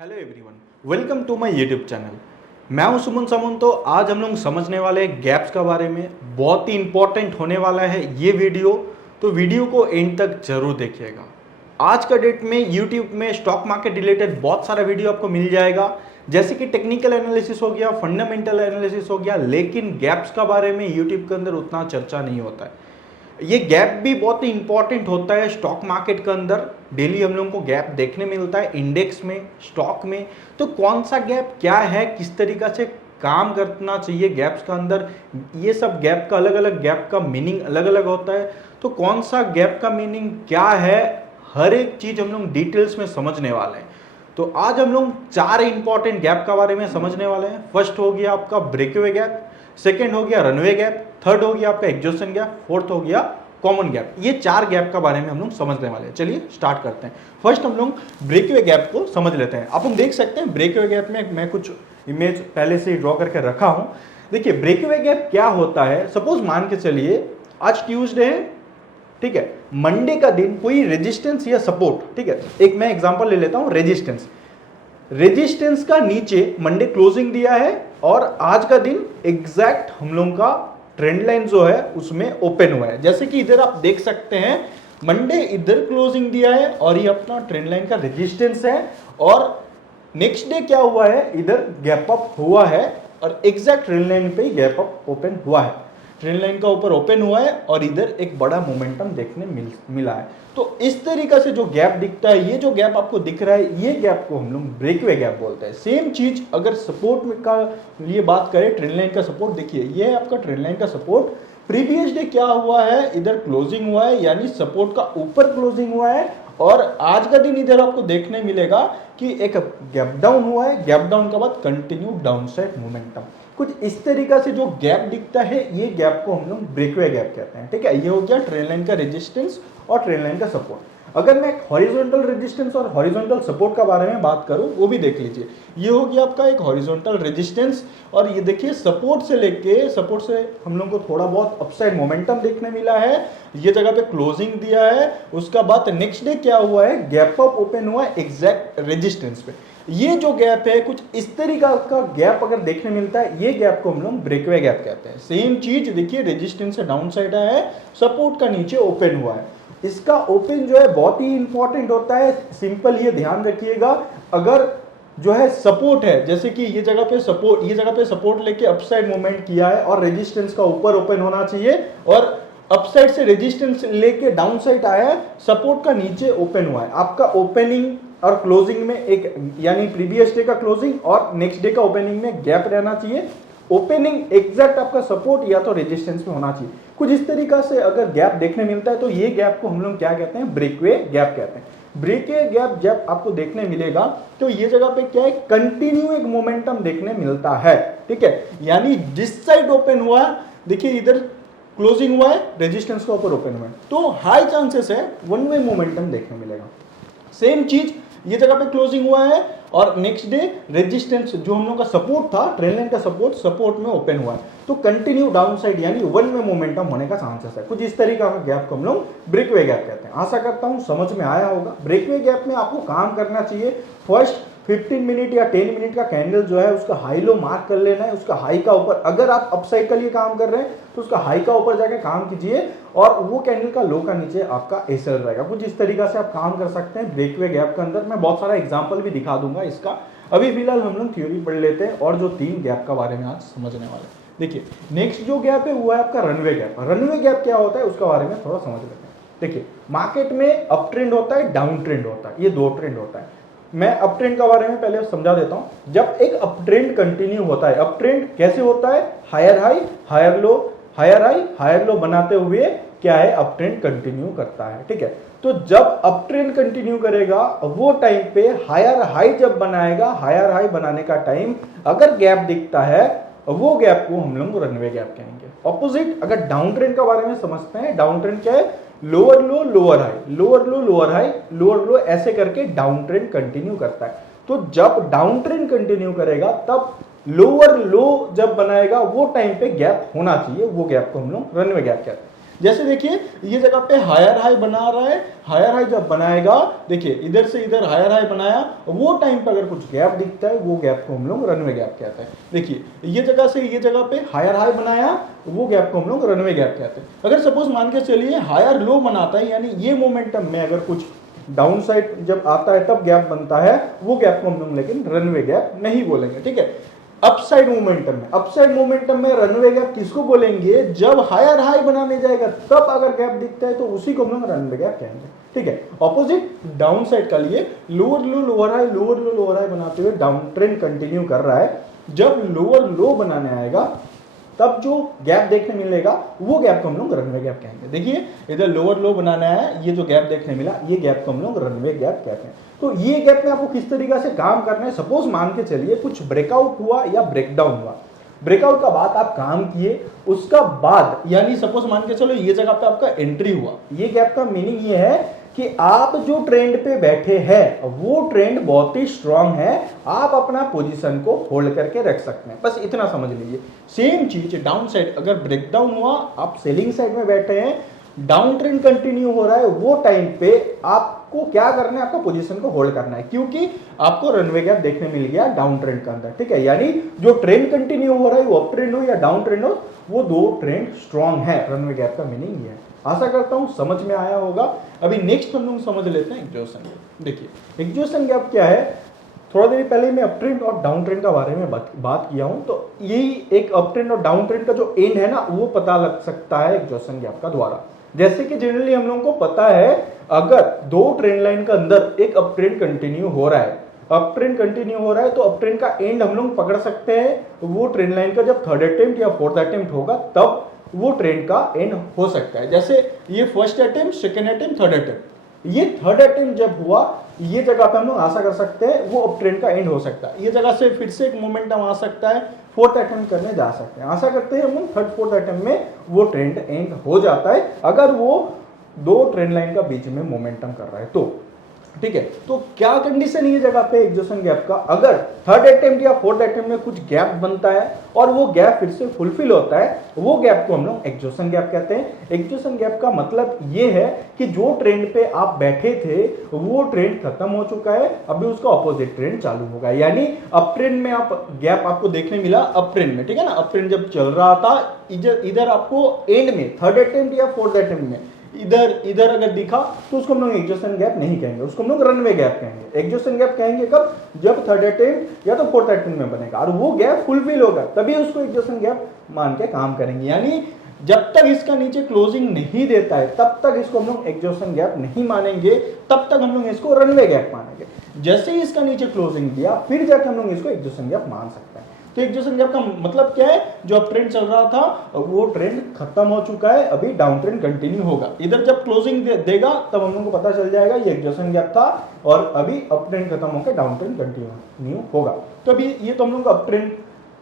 Hello everyone, welcome to my YouTube channel. मैं हूं सुमन समन। तो आज हम लोग समझने वाले हैं गैप्स के बारे में। बहुत ही इंपॉर्टेंट होने वाला है ये वीडियो, तो वीडियो को एंड तक जरूर देखिएगा। आज का डेट में यूट्यूब में स्टॉक मार्केट रिलेटेड बहुत सारा वीडियो आपको मिल जाएगा, जैसे कि टेक्निकल एनालिसिस हो गया, फंडामेंटल एनालिसिस हो गया, लेकिन गैप्स के बारे में यूट्यूब के अंदर उतना चर्चा नहीं होता है। ये गैप भी बहुत ही इंपॉर्टेंट होता है स्टॉक मार्केट के अंदर। डेली हम लोगों को गैप देखने मिलता है इंडेक्स में, स्टॉक में। तो कौन सा गैप क्या है, किस तरीका से काम करना चाहिए गैप्स का अंदर, ये सब गैप का अलग अलग गैप का मीनिंग अलग अलग होता है। तो कौन सा गैप का मीनिंग क्या है, हर एक चीज हम लोग डिटेल्स में समझने वाले हैं। तो आज हम लोग 4 इंपॉर्टेंट गैप के बारे में समझने वाले हैं। फर्स्ट हो गया आपका ब्रेकअवे गैप, सेकेंड हो गया रनवे गैप, थर्ड हो गया आपका एग्जॉस्शन गैप, फोर्थ हो गया कॉमन गैप। ये 4 गैप के बारे में हम लोग समझने वाले हैं। चलिए स्टार्ट करते हैं। फर्स्ट हम लोग ब्रेकअवे गैप को समझ लेते हैं। आप हम देख सकते हैं ब्रेकअवे गैप में मैं कुछ इमेज पहले से ही ड्रॉ करके रखा हूं। देखिए ब्रेकअवे गैप क्या होता है। सपोज मान के चलिए आज ट्यूसडे है, ठीक है, मंडे का दिन कोई रेजिस्टेंस या सपोर्ट, ठीक है, एक मैं एग्जांपल ले लेता हूं। रेजिस्टेंस का नीचे मंडे क्लोजिंग दिया है और आज का दिन एग्जैक्ट हम लोगों का ट्रेंड लाइन जो है उसमें ओपन हुआ है। जैसे कि इधर आप देख सकते हैं मंडे इधर क्लोजिंग दिया है और ये अपना ट्रेंड लाइन का रेजिस्टेंस है, और नेक्स्ट डे क्या हुआ है, इधर गैप अप हुआ है और एग्जैक्ट ट्रेंड लाइन पे ही गैप अप ओपन हुआ है। ट्रेंड लाइन का ऊपर ओपन हुआ है और इधर एक बड़ा मोमेंटम देखने मिला है। तो इस तरीके से जो गैप दिखता है, ये जो गैप आपको दिख रहा है, ये गैप को हम लोग ब्रेकअवे गैप बोलते हैं। सेम चीज अगर सपोर्ट में का ये बात करें, ट्रेंड लाइन का सपोर्ट देखिए, ये है आपका ट्रेंड लाइन का सपोर्ट। प्रीवियस डे क्या हुआ है, इधर क्लोजिंग हुआ है, यानी सपोर्ट का ऊपर क्लोजिंग हुआ है, और आज का दिन इधर आपको देखने मिलेगा कि एक गैप डाउन हुआ है। गैप डाउन के बाद कंटिन्यू डाउन साइड मोमेंटम। कुछ इस तरीका से जो गैप दिखता है, ये गैप को हम लोग ब्रेकअवे गैप कहते हैं। ठीक है, ये हो गया ट्रेंड लाइन का रेजिस्टेंस और ट्रेंड लाइन का सपोर्ट। अगर मैं हॉरिजॉन्टल रेजिस्टेंस और हॉरिजॉन्टल सपोर्ट का बारे में बात करूं, वो भी देख लीजिए। ये हो गया आपका एक हॉरिजॉन्टल रेजिस्टेंस, और ये देखिए सपोर्ट से हम लोग को थोड़ा बहुत अपसाइड मोमेंटम देखने मिला है। ये जगह पे क्लोजिंग दिया है, उसका बाद नेक्स्ट डे क्या हुआ है, गैप अप ओपन हुआ है एग्जैक्ट रेजिस्टेंस पे। ये जो गैप है, कुछ इस तरीका का गैप अगर देखने मिलता है, ये गैप को हम लोग ब्रेकअवे गैप कहते हैं। सेम चीज देखिए, रेजिस्टेंस से डाउन साइड है, सपोर्ट का नीचे ओपन हुआ है। इसका ओपन जो है बहुत ही इंपॉर्टेंट होता है। सिंपल ये ध्यान रखिएगा, अगर जो है सपोर्ट है, जैसे कि ये जगह पे सपोर्ट लेके अपसाइड मूवमेंट किया है और रेजिस्टेंस का ऊपर ओपन होना चाहिए, और अपसाइड से रेजिस्टेंस लेके डाउन साइड आया है, सपोर्ट का नीचे ओपन हुआ है। आपका ओपनिंग और क्लोजिंग में एक, यानी प्रीवियस डे का क्लोजिंग और नेक्स्ट डे का ओपनिंग में गैप रहना चाहिए। ओपनिंग एग्जैक्ट आपका सपोर्ट या तो रेजिस्टेंस में होना चाहिए। कुछ इस तरीका से अगर गैप देखने मिलता है, तो ये गैप को हम लोग क्या कहते हैं, ब्रेकअवे गैप कहते हैं। ब्रेकअवे गैप जब आपको देखने मिलेगा, तो ये जगह पे क्या है, कंटिन्यू एक मोमेंटम देखने मिलता है। ठीक है, यानी जिस साइड ओपन हुआ, देखिए इधर क्लोजिंग हुआ है, रेजिस्टेंस का ऊपर ओपन हुआ है, तो हाई चांसेस है वन वे मोमेंटम देखने मिलेगा। सेम चीज ये जगह पे क्लोजिंग हुआ है और नेक्स्ट डे रेजिस्टेंस जो हम लोग का सपोर्ट था, ट्रेंड लाइन का सपोर्ट में ओपन हुआ है, तो कंटिन्यू डाउन साइड यानी वन में मोमेंटम होने का चांसेस है। कुछ इस तरीका का गैप को हम लोग ब्रेकअवे गैप कहते हैं। आशा करता हूं समझ में आया होगा। ब्रेकअवे गैप में आपको काम करना चाहिए, फर्स्ट 15 मिनट या 10 मिनट का कैंडल जो है उसका हाई लो मार्क कर लेना है। उसका हाई का ऊपर, अगर आप अपसाइड के लिए काम कर रहे हैं तो उसका हाई का ऊपर जाके काम कीजिए, और वो कैंडल का लो का नीचे आपका एसएल रहेगा। कुछ इस तरीका से आप काम कर सकते हैं ब्रेकअवे गैप के अंदर। मैं बहुत सारा एग्जांपल भी दिखा दूंगा इसका। अभी फिलहाल हम लोग थ्योरी पढ़ लेते हैं और जो 3 गैप का बारे में आज समझने वाले हैं। देखिए नेक्स्ट जो गैप है वो है आपका रनवे गैप। रनवे गैप क्या होता है उसका बारे में थोड़ा समझ लेते हैं। देखिए मार्केट में अप ट्रेंड होता है, डाउन ट्रेंड होता है, ये 2 ट्रेंड होता है। मैं अप ट्रेंड के बारे में पहले समझा देता हूं। जब एक अप ट्रेंड कंटिन्यू होता है, अप ट्रेंड कैसे होता है, higher high higher low, higher high higher low बनाते हुए क्या है, अप ट्रेंड कंटिन्यू करता है। ठीक है, तो जब अप ट्रेंड कंटिन्यू करेगा, वो टाइम पे हायर हाई जब बनाएगा, हायर हाई बनाने का टाइम अगर गैप दिखता है, वो गैप को हम लोग रनवे गैप कहेंगे। ऑपोजिट अगर डाउन ट्रेंड के बारे में समझते हैं, डाउन ट्रेंड क्या है, लोअर लो लोअर हाई, लोअर लो लोअर हाई, लोअर लो, ऐसे करके डाउन ट्रेंड कंटिन्यू करता है। तो जब डाउन ट्रेंड कंटिन्यू करेगा, तब लोअर लो जब बनाएगा, वो टाइम पे गैप होना चाहिए, वो गैप को हम लोग रनवे गैप कहते हैं। जैसे देखिए ये जगह पे हायर हाई बना रहा है, हायर हाई जब बनाएगा, देखिए इधर से इधर हायर हाई बनाया, वो टाइम पे अगर कुछ गैप दिखता है वो गैप को हम लोग रनवे गैप कहते हैं। देखिए ये जगह से ये जगह पे हायर हाई बनाया, वो गैप को हम लोग रनवे गैप कहते हैं। अगर सपोज मान के चलिए हायर लो बनाता है, यानी ये मोमेंटम में अगर कुछ डाउन साइड जब आता है तब गैप बनता है, वो गैप को हम लोग लेकिन रनवे गैप नहीं बोलेंगे, ठीक है। अपसाइड मोमेंटम में रनवे गैप किसको बोलेंगे, जब हायर हाई बनाने जाएगा तब अगर गैप दिखता है तो उसी को हम लोग रनवे गैप कहेंगे, ठीक है। ऑपोजिट डाउन साइड का लिए लोअर लो लोअर हाई बनाते हुए डाउन ट्रेंड कंटिन्यू कर रहा है, जब लोअर लो बनाने आएगा तब जो गैप देखने मिलेगा वो गैप को हम लोग रनवे गैप कहेंगे। देखिए इधर लोअर लो बनाना है, ये जो गैप देखने मिला ये गैप को हम लोग रनवे गैप कहते हैं। तो ये गैप में आपको किस तरीके से काम करना है, सपोज मान के चलिए कुछ ब्रेकआउट हुआ या ब्रेकडाउन हुआ, ब्रेकआउट का बाद आप काम किए, उसका बाद यानी सपोज मान के चलो ये जगह पे आपका एंट्री हुआ, ये गैप का मीनिंग ये है कि आप जो ट्रेंड पे बैठे हैं वो ट्रेंड बहुत ही स्ट्रांग है, आप अपना पोजीशन को होल्ड करके रख सकते हैं, बस इतना समझ लीजिए। सेम चीज डाउन साइड अगर ब्रेकडाउन हुआ, आप सेलिंग साइड में बैठे हैं, डाउन ट्रेंड कंटिन्यू हो रहा है, वो टाइम पे आपको क्या करना है, आपका पोजीशन को होल्ड करना है, क्योंकि आपको रनवे गैप देखने मिल गया डाउन ट्रेंड के अंदर, ठीक है। यानी जो ट्रेंड कंटिन्यू हो रहा है वो अप ट्रेंड हो या डाउन ट्रेंड हो, वो दो ट्रेंड स्ट्रांग है, रनवे गैप का मीनिंग ये है। आशा करता हूं समझ में आया होगा। अभी नेक्स्ट हम लोग समझ लेते हैं एक्सॉशन गैप। देखिए एक्सॉशन गैप क्या है, थोड़ा देर पहले मैं अप ट्रेंड और डाउन ट्रेंड के बारे में बात किया हूं, तो यही एक अप ट्रेंड और डाउन ट्रेंड का जो एंड है ना, वो पता लग सकता है एक्सॉशन गैप का द्वारा। जैसे कि जनरली हम लोगों को पता है, अगर दो ट्रेंड लाइन के अंदर एक अप ट्रेंड कंटिन्यू हो रहा है, अप ट्रेंड कंटिन्यू हो रहा है, तो अप ट्रेंड का एंड हम लोग पकड़ सकते हैं, वो ट्रेंड लाइन का जब थर्ड अटेम्प्ट या फोर्थ अटेम्प्ट होगा तब वो ट्रेंड का एंड हो सकता है। जैसे ये first attempt, second attempt, third attempt, ये थर्ड अटेम्प्ट जब हुआ, ये जगह पे हम लोग आशा कर सकते हैं वो अप ट्रेंड का एंड हो सकता है। ये जगह से फिर से एक मोमेंटम आ सकता है, फोर्थ अटेम्प्ट करने जा सकते हैं, आशा करते हैं हम लोग थर्ड फोर्थ अटेम्प्ट में वो ट्रेंड एंड हो जाता है, अगर वो दो ट्रेंड लाइन का बीच में मोमेंटम कर रहा है तो, ठीक है। तो क्या कंडीशन है ये जगह पे एक्सॉशन गैप का, अगर थर्ड अटेम्प्ट या फोर्थ अटेम्प्ट में कुछ गैप बनता है और वो गैप फिर से फुलफिल होता है, वो गैप को हम लोग एक्सॉशन गैप कहते हैं। एक्सॉशन गैप का मतलब ये है कि जो ट्रेंड पे आप बैठे थे वो ट्रेंड खत्म हो चुका है, अभी उसका ऑपोजिट ट्रेंड चालू होगा, यानी अप ट्रेंड में आप गैप आपको देखने मिला अप ट्रेंड में, ठीक है ना। अप ट्रेंड जब चल रहा था, इधर आपको एंड में थर्ड अटेम्प्ट या फोर्थ अटेम्प्ट में इधर अगर दिखा तो उसको हम लोग एक्सॉशन गैप नहीं कहेंगे, उसको हम लोग रनवे गैप कहेंगे। एक्सॉशन गैप कहेंगे कब, जब थर्ड अटेम्प्ट या तो फोर्थ अटेम्प्ट में बनेगा और वो गैप फुलफिल होगा, तभी उसको एक्सॉशन गैप मान के काम करेंगे। यानी जब तक इसका नीचे क्लोजिंग नहीं देता है तब तक इसको हम लोग एक्सॉशन गैप नहीं मानेंगे, तब तक हम लोग इसको रनवे गैप मानेंगे। जैसे ही इसका नीचे क्लोजिंग दिया फिर जाकर हम लोग इसको एक्सॉशन गैप मान सकते हैं। तो एक्सॉशन गैप का मतलब क्या है, जो अप ट्रेंड चल रहा था वो ट्रेंड खत्म हो चुका है, अभी डाउन ट्रेंड कंटिन्यू होगा, इधर जब क्लोजिंग देगा तब हम लोग को पता चल जाएगा ये एक्सॉशन गैप था और अभी अप ट्रेंड खत्म होकर डाउन ट्रेंड कंटिन्यू होगा। तो अभी ये तो हम लोग अप ट्रेंड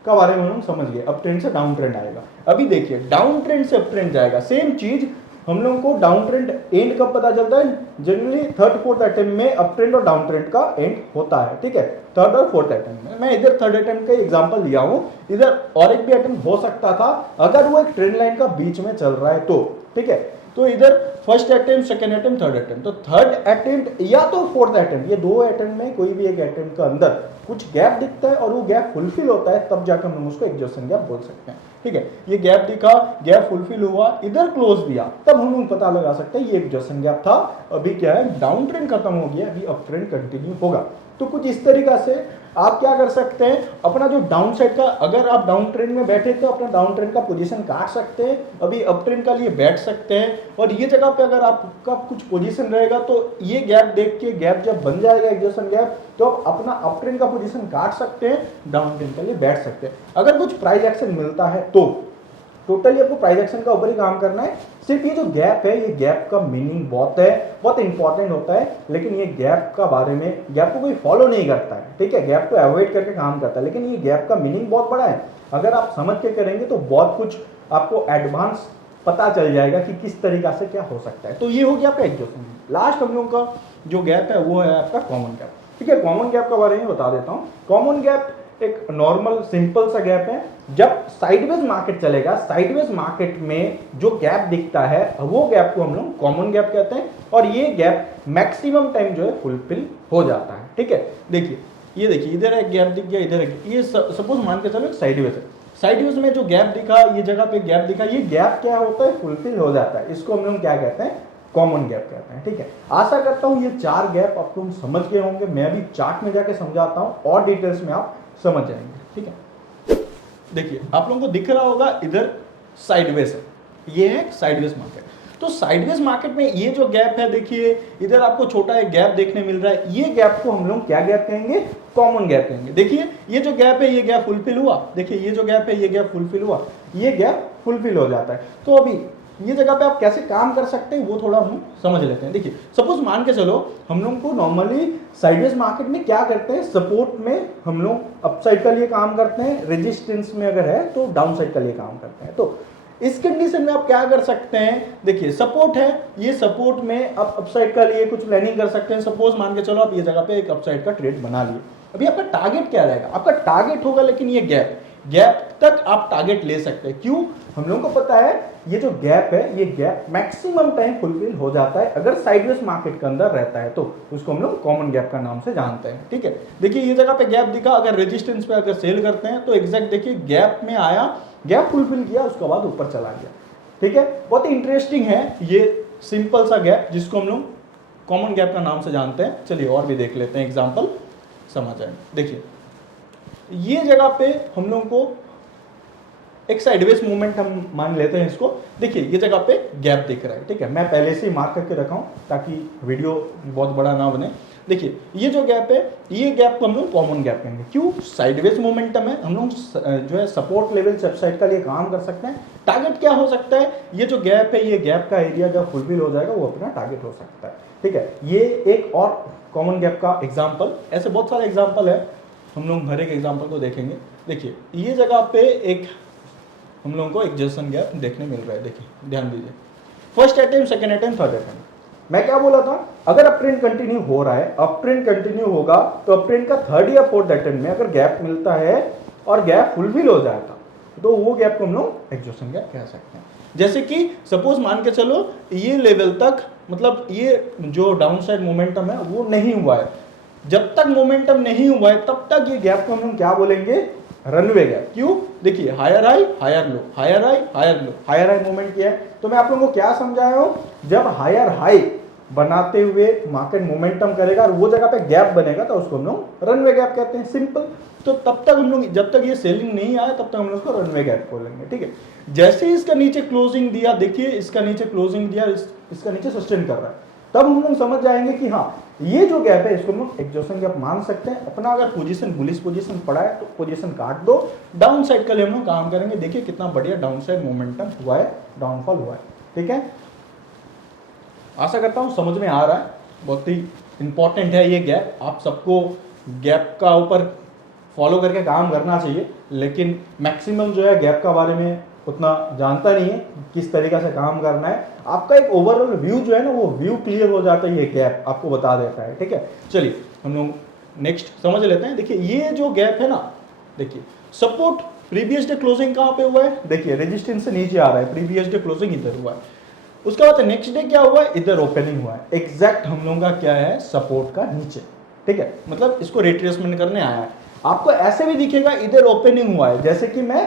का बारे में हम समझ गए, अप ट्रेंड से डाउन ट्रेंड आएगा। अभी देखिए डाउन ट्रेंड से अप ट्रेंड जाएगा, सेम चीज हम लोगों को डाउन ट्रेंड एंड कब पता चलता है, जनरली थर्ड फोर्थ अटेम्प्ट में अप ट्रेंड और डाउन ट्रेंड का एंड होता है, ठीक है, थर्ड और फोर्थ अटेम्प्ट में। मैं इधर थर्ड अटेम्प्ट का एग्जांपल लिया हूं, इधर और एक भी अटेम्प्ट हो सकता था अगर वो एक ट्रेंड लाइन का बीच में चल रहा है तो, ठीक है। तो इधर first attempt, second attempt, third attempt, तो थर्ड अटेम्प्ट या तो फोर्थ अटेम्प्ट, ये दो अटेम्प्ट में कोई भी एक अटेम्प्ट के अंदर कुछ गैप दिखता है और वो गैप फुलफिल होता है, तब जाकर हम उसको एक्सॉशन गैप बोल सकते हैं, ठीक है। ये गैप दिखा, गैप फुलफिल हुआ, इधर क्लोज दिया, तब हम लोग पता लगा सकते हैं ये एक्सॉशन गैप था, अभी क्या है डाउन ट्रेंड खत्म हो गया, अभी अप ट्रेंड कंटिन्यू होगा। तो कुछ इस तरीका से आप क्या कर सकते हैं, अपना जो डाउन साइड का, अगर आप डाउन ट्रेंड में बैठे तो अपना डाउन ट्रेंड का पोजीशन काट सकते हैं, अभी अप ट्रेंड का लिए बैठ सकते हैं, और ये जगह पे अगर आपका कुछ पोजीशन रहेगा तो ये गैप देख के, गैप जब बन जाएगा एक्सॉशन गैप, तो आप अपना अप ट्रेंड का पोजीशन काट सकते हैं, डाउन ट्रेंड के लिए बैठ सकते हैं। अगर कुछ प्राइस एक्शन मिलता है तो टोटली आपको प्राइस एक्शन का ऊपर ही काम करना है। सिर्फ ये जो गैप है, ये गैप का मीनिंग बहुत इंपॉर्टेंट होता है, लेकिन ये गैप का बारे में, गैप को कोई फॉलो नहीं करता है, ठीक है, गैप को अवॉइड करके काम करता है, लेकिन ये गैप का मीनिंग बहुत बड़ा है। अगर आप समझ के करेंगे तो बहुत कुछ आपको एडवांस पता चल जाएगा कि किस तरीका से क्या हो सकता है। तो ये हो गया आपका एक्सॉशन। लास्ट हम लोगों का जो गैप है वो है आपका कॉमन गैप, ठीक है। कॉमन गैप के बारे में बता देता हूँ। कॉमन गैप एक नॉर्मल सिंपल सा गैप है। जब साइडवेज मार्केट चलेगा, साइडवेज मार्केट में जो गैप दिखता है वो गैप को हम लोग कॉमन गैप कहते हैं, और ये गैप मैक्सिमम टाइम जो है फुलफिल हो जाता है। ठीक है, देखिए ये देखिए इधर एक गैप दिख गया, इधर एक, ये सपोज मान के चलो साइडवेज है, साइडवेज में जो गैप दिखा, ये जगह पे गैप दिखा, ये गैप क्या होता है, फुलफिल हो जाता है। इसको हम लोग क्या कहते हैं, कॉमन गैप कहते हैं। ठीक है, आशा करता हूं ये 4 गैप आप लोग समझ गए होंगे। मैं भी चार्ट में जाके समझाता हूं और डिटेल्स में आप समझ जाएंगे। ठीक है, देखिए आप लोगों को दिख रहा होगा इधर साइडवेज है, ये है साइडवेज मार्केट। तो साइडवेज मार्केट में ये जो गैप है, देखिए इधर आपको छोटा एक गैप देखने मिल रहा है, ये गैप को हम लोग क्या गैप कहेंगे, कॉमन गैप कहेंगे। देखिए ये जो गैप है ये गैप फुलफिल हुआ, देखिए ये जो गैप है ये गैप फुलफिल हुआ, ये गैप फुलफिल हो जाता है। तो अभी ये जगह पे आप कैसे काम कर सकते हैं वो थोड़ा हम समझ लेते हैं। देखिए सपोज मान के चलो हम लोग को नॉर्मली साइडवेज मार्केट में क्या करते हैं, सपोर्ट में हम लोग अपसाइड का लिए काम करते हैं, रेजिस्टेंस में अगर है तो डाउन साइड का लिए काम करते हैं। तो इस कंडीशन में आप क्या कर सकते हैं, देखिए सपोर्ट है, ये सपोर्ट में आप अपसाइड का लिए कुछ प्लानिंग कर सकते हैं। सपोज मान के चलो आप ये जगह पे एक अपसाइड का ट्रेड बना लिए। अभी आपका टारगेट क्या रहेगा, आपका टारगेट होगा लेकिन ये गैप तक आप टारगेट ले सकते हैं। क्यों, हम लोगों को पता है ये जो गैप है, ये गैप मैक्सिमम टाइम फुलफिल हो जाता है अगर साइडवेज मार्केट के अंदर रहता है, तो उसको हम लोग कॉमन गैप का नाम से जानते हैं। ठीक है, देखिए ये जगह पे गैप दिखा, अगर रेजिस्टेंस पे अगर सेल करते हैं तो एग्जैक्ट देखिए गैप में आया, गैप फुलफिल किया, उसके बाद ऊपर चला गया। ठीक है, बहुत ही इंटरेस्टिंग है ये सिंपल सा गैप जिसको हम लोग कॉमन गैप का नाम से जानते हैं। चलिए और भी देख लेते हैं, एग्जांपल समझ आए। देखिए ये जगह पे हम लोग को एक साइडवेज मूवमेंट हम मान लेते हैं इसको। देखिए ये जगह पे गैप दिख रहा है, ठीक है, मैं पहले से ही मार्क करके रखा हूं ताकि वीडियो बहुत बड़ा ना बने। देखिए ये जो गैप है, ये गैप को हम लोग कॉमन गैप कहेंगे। क्यों, साइडवेज मोमेंटम है, हम लोग जो है सपोर्ट लेवल से अपसाइड का लिए काम कर सकते हैं। टारगेट क्या हो सकता है, ये जो गैप है, ये गैप का एरिया जब फुलफिल हो जाएगा वो अपना टारगेट हो सकता है। ठीक है, ये एक और कॉमन गैप का एग्जाम्पल, ऐसे बहुत सारे एग्जाम्पल है, हम लोग हर एक एग्जाम्पल को देखेंगे। देखिए ये जगह पे एक हम लोगों को एडजस्टमेंट गैप देखने मिल रहा है। देखिए ध्यान दीजिए, first attempt, second attempt, third attempt. मैं क्या बोला था, अगर अप ट्रेंड कंटिन्यू हो रहा है, अप ट्रेंड कंटिन्यू होगा तो अप ट्रेंड का थर्ड या फोर्थ अटेम्प्ट में अगर गैप मिलता है और गैप फुलफिल हो जाएगा तो वो गैप को हम लोग एडजस्टमेंट गैप कह सकते हैं। जैसे कि सपोज मान के चलो ये लेवल तक, मतलब ये जो डाउन साइड मोमेंटम है वो नहीं हुआ है, जब तक मोमेंटम नहीं हुआ है तब तक ये गैप को हम लोग क्या बोलेंगे, रनवे गैप। क्यों, देखिए higher high higher low, higher high higher low, higher high movement किया है। तो मैं आप लोगों को क्या समझाया हूं, जब हायर हाई बनाते हुए मार्केट मोमेंटम करेगा और वो जगह पे गैप बनेगा तो उसको हम लोग रनवे गैप कहते हैं, सिंपल। तो तब तक हम लोग, जब तक ये सेलिंग नहीं आया तब तक हम लोग उसको रनवे गैप बोलेंगे। ठीक है, जैसे ही इसका नीचे क्लोजिंग दिया, देखिए इसका नीचे क्लोजिंग दिया, इसका नीचे सस्टेन कर रहा है, तब हम लोग समझ जाएंगे कि हाँ ये जो गैप है इसको हम लोग एडजस्टमेंट गैप मान सकते हैं। अपना अगर पोजीशन बुलिश पोजीशन पड़ा है तो पोजीशन काट दो, डाउन साइड का लिए हम लोग काम करेंगे। देखिए कितना बढ़िया डाउन साइड मोमेंटम हुआ है, डाउनफॉल हुआ है। ठीक है, आशा करता हूं समझ में आ रहा है, बहुत ही इंपॉर्टेंट है ये गैप। आप सबको गैप का ऊपर फॉलो करके काम करना चाहिए, लेकिन मैक्सिमम जो है गैप का बारे में उतना जानता नहीं है, किस तरीका से काम करना है। आपका एक ओवरऑल व्यू जो है ना, वो व्यू क्लियर हो जाता है, ये गैप आपको बता देता है। ठीक है, चलिए हम लोग नेक्स्ट समझ लेते हैं। देखिए ये जो गैप है ना, देखिए सपोर्ट प्रीवियस डे क्लोजिंग कहाँ पे हुआ है, देखिए रेजिस्टेंस से नीचे आ रहा है, प्रीवियस डे क्लोजिंग इधर हुआ है, उसके बाद नेक्स्ट डे क्या हुआ है, इधर ओपनिंग हुआ है, एग्जैक्ट हम लोगों का क्या है, सपोर्ट का नीचे। ठीक है, मतलब इसको रिट्रेसमेंट करने आया है। आपको ऐसे भी दिखेगा इधर ओपनिंग हुआ है, जैसे कि मैं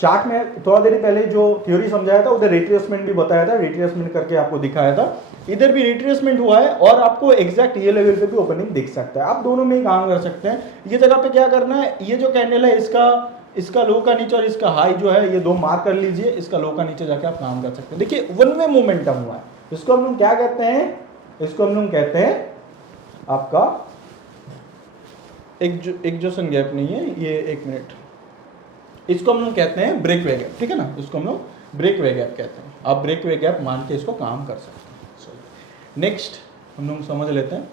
चार्ट में थोड़ा देर पहले जो थ्योरी समझाया था उधर रिट्रेसमेंट भी बताया था, रिट्रेसमेंट करके आपको दिखाया था, इधर भी रिट्रेसमेंट हुआ है और आपको एग्जैक्ट ये लेवल पे भी ओपनिंग दिख सकता है। आप दोनों में ही काम कर सकते हैं। ये जगह पे क्या करना है, ये जो कैंडल है इसका लो का नीचे और इसका हाई जो है ये दो मार्क कर लीजिए, इसका लो का नीचे जाके आप काम कर सकते हैं। देखिए वन वे मोमेंटम हुआ है, इसको हम लोग क्या कहते हैं, इसको हम लोग कहते हैं आपका एडजस्टमेंट गैप नहीं है ये, एक मिनट, इसको हम लोग कहते हैं ब्रेक वे गैप। ठीक है ना, इसको हम लोग ब्रेक वे गैप कहते हैं। आप ब्रेक वे गैप मान के इसको काम कर सकते हैं। नेक्स्ट हम लोग समझ लेते हैं।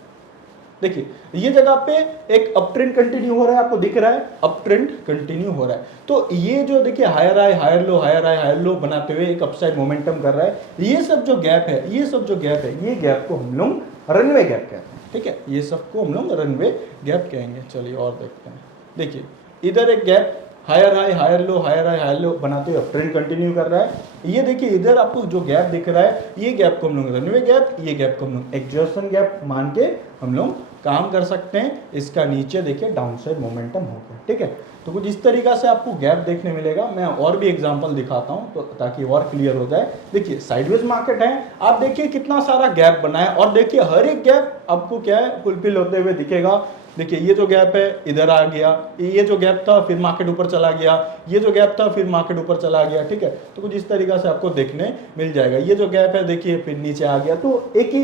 देखिए ये जगह पे एक अप ट्रेंड कंटिन्यू हो रहा है, आपको दिख रहा है अप ट्रेंड कंटिन्यू हो रहा है। तो ये जो देखिए higher high higher low, higher high higher low बनाते हुए एक अपसाइड मोमेंटम कर रहा है, ये सब जो गैप है, ये सब जो गैप है, ये गैप को हम लोग रनवे गैप कहते हैं। ठीक है, ये सबको हम लोग रनवे गैप कहेंगे। चलिए और देखते हैं। देखिए इधर एक gap, higher high higher low, higher high higher low बनाते हुए ट्रेंड कंटिन्यू कर रहा है। ये देखिए इधर आपको जो गैप दिख रहा है, ये गैप को हम लोग रनवे गैप, ये गैप को हम लोग एक्सॉर्शन गैप मान के हम लोग काम कर सकते हैं। इसका नीचे देखिए डाउन साइड मोमेंटम हो गया, ठीक है। तो कुछ इस तरीका से आपको गैप देखने मिलेगा। मैं और भी एग्जांपल दिखाता हूं तो ताकि और क्लियर हो जाए। देखिए साइडवेज मार्केट है, आप देखिए कितना सारा गैप बना है और देखिए हर एक गैप आपको क्या है फुलफिल होते हुए दिखेगा। देखिए ये जो गैप है इधर आ गया, ये जो गैप था फिर मार्केट ऊपर चला गया, ये जो गैप था फिर मार्केट ऊपर चला गया, ठीक है। तो कुछ इस तरीका से आपको देखने मिल जाएगा। ये जो गैप है देखिए फिर नीचे आ गया। तो एक ही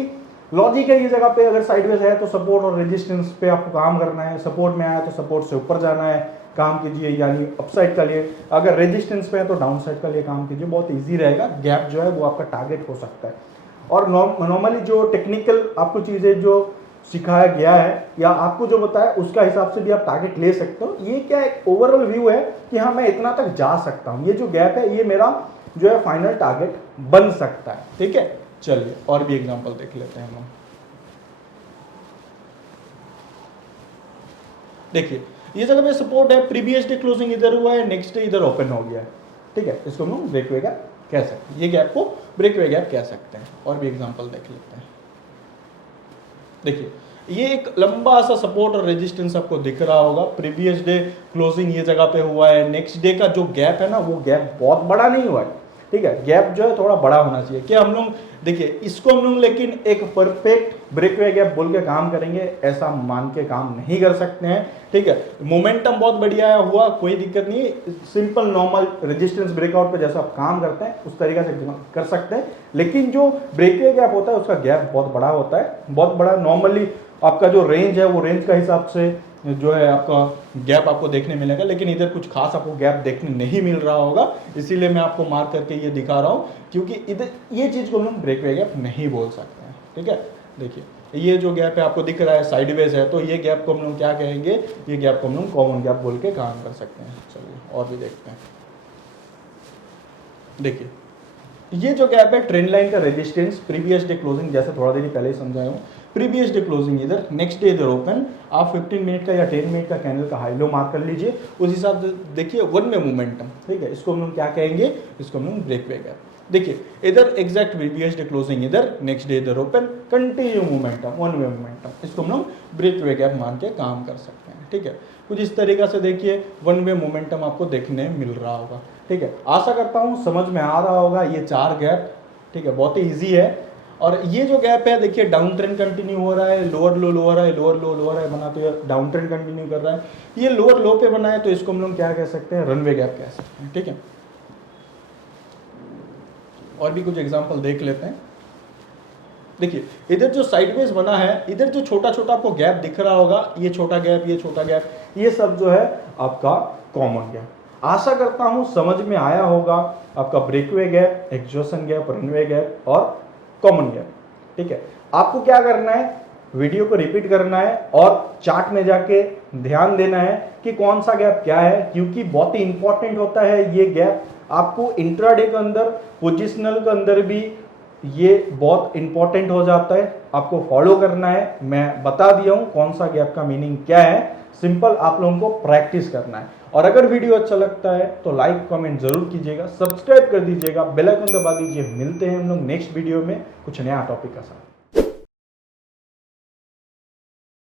लॉजिक है, ये जगह पे अगर साइडवेज है तो सपोर्ट और रेजिस्टेंस पे आपको काम करना है। सपोर्ट में आया तो सपोर्ट से ऊपर जाना है, काम कीजिए, यानी अपसाइड का लिए। अगर रेजिस्टेंस पे है तो डाउन साइड का लिए काम कीजिए, बहुत इजी रहेगा। गैप जो है वो आपका टारगेट हो सकता है। और नॉर्मली जो टेक्निकल आपको चीजें जो सिखाया गया है या आपको जो बताया उसका हिसाब से भी आप टारगेट ले सकते हो। ये क्या एक ओवरऑल व्यू है कि हाँ मैं इतना तक जा सकता हूँ, ये जो गैप है ये मेरा जो है फाइनल टारगेट बन सकता है, ठीक है। चलिए और भी एग्जांपल देख लेते हैं हम। देखिए ये जगह पे सपोर्ट है, प्रीवियस डे क्लोजिंग इधर हुआ है, नेक्स्ट डे इधर ओपन हो गया है, ठीक है। इसको हम ब्रेकवे गैप कह सकते हैं, ये गैप को ब्रेकवे गैप कह सकते हैं। और भी एग्जांपल देख लेते हैं। देखिए ये एक लंबा सा सपोर्ट और रेजिस्टेंस आपको दिख रहा होगा। प्रीवियस डे क्लोजिंग ये जगह पे हुआ है, नेक्स्ट डे का जो गैप है ना वो गैप बहुत बड़ा नहीं हुआ है, ठीक है। गैप जो है थोड़ा बड़ा होना चाहिए। क्या हम लोग देखिए इसको हम लोग लेकिन एक परफेक्ट ब्रेकवे गैप बोल के काम करेंगे ऐसा मान के काम नहीं कर सकते हैं, ठीक है। मोमेंटम बहुत बढ़िया हुआ, कोई दिक्कत नहीं, सिंपल नॉर्मल रेजिस्टेंस ब्रेकआउट पे जैसा आप काम करते हैं उस तरीके से कर सकते हैं। लेकिन जो ब्रेकवे गैप होता है उसका गैप बहुत बड़ा होता है, बहुत बड़ा। नॉर्मली आपका जो रेंज है वो रेंज का हिसाब से जो है आपका गैप आपको देखने मिलेगा, लेकिन इधर कुछ खास आपको गैप देखने नहीं मिल रहा होगा। इसीलिए मैं आपको मार्क करके ये दिखा रहा हूँ, क्योंकि इधर ये चीज़ को हम ब्रेकवे गैप नहीं बोल सकते हैं, ठीक है। देखिए ये जो गैप है आपको दिख रहा है साइडवेज है, तो ये गैप को हम लोग क्या कहेंगे, ये गैप को हम लोग कॉमन गैप बोल के काम कर सकते हैं। चलिए और भी देखते हैं। देखिए ये जो गैप है ट्रेंड लाइन का रेजिस्टेंस, प्रीवियस डे क्लोजिंग जैसे थोड़ा देर पहले ही समझाया हूँ। प्रीवियस डे क्लोजिंग इधर, नेक्स्ट डे इधर ओपन। आप 15 मिनट का या 10 मिनट का कैंडल का हाई लो मार्क कर लीजिए, उस हिसाब से देखिए वन वे मोमेंटम, ठीक है। इसको हम लोग क्या कहेंगे, इसको हम लोग ब्रेकवे गैप। देखिए इधर एग्जैक्ट प्रीवियस डे क्लोजिंग इधर, नेक्स्ट डे इधर open, continue momentum, one way momentum, इसको हम लोग ब्रेकवे गैप मान के काम कर सकते हैं, ठीक है। कुछ इस तरीका से देखिए वन वे मोमेंटम आपको देखने मिल रहा होगा, ठीक है। आशा करता हूँ समझ में आ रहा होगा ये 4 गैप, ठीक है, बहुत ही ईजी है। और ये जो गैप है देखिए डाउन ट्रेंड कंटिन्यू हो रहा है, लोअर लो लोअर है, लोअर लो लोअर है बनाते हुए डाउन ट्रेंड कंटिन्यू कर रहा है। ये लोअर लो पे बना है तो इसको हम लोग क्या कह सकते हैं, रनवे गैप कह सकते हैं, ठीक है। और भी कुछ एग्जांपल देख लेते हैं। देखिए इधर जो साइडवेज बना है, इधर जो छोटा छोटा आपको गैप दिख रहा होगा, ये छोटा गैप, ये छोटा गैप, ये सब जो है आपका कॉमन गैप। आशा करता हूं समझ में आया होगा आपका breakaway gap, exhaustion gap, runaway gap और कॉमन गैप, ठीक है। आपको क्या करना है, वीडियो को रिपीट करना है और चार्ट में जाके ध्यान देना है कि कौन सा गैप क्या है, क्योंकि बहुत ही इंपॉर्टेंट होता है ये गैप। आपको इंट्राडे के अंदर, पोजिशनल के अंदर भी ये बहुत इंपॉर्टेंट हो जाता है, आपको फॉलो करना है। मैं बता दिया हूं कौन सा गैप का मीनिंग क्या है, सिंपल आप लोगों को प्रैक्टिस करना है। और अगर वीडियो अच्छा लगता है तो लाइक कमेंट जरूर कीजिएगा, सब्सक्राइब कर दीजिएगा, बेल आइकन दबा दीजिए। मिलते हैं हम लोग नेक्स्ट वीडियो में कुछ नया टॉपिक के साथ।